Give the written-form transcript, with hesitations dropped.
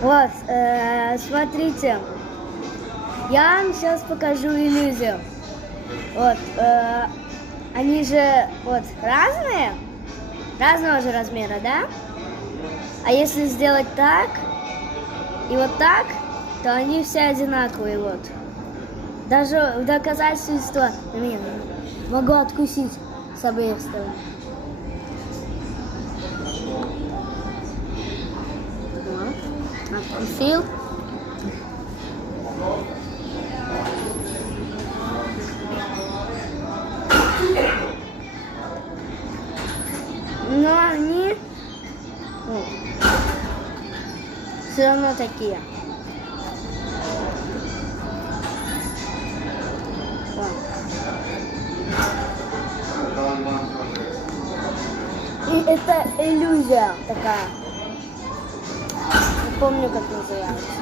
Вот, смотрите, я вам сейчас покажу иллюзию. Вот, они же вот разные, разного же размера, да? А если сделать так и вот так, то они все одинаковые, вот. Даже в доказательство могу откусить с обеих сторон. Вот, откусил. Но они все равно такие. Вот. И это иллюзия такая. Не помню, как называется.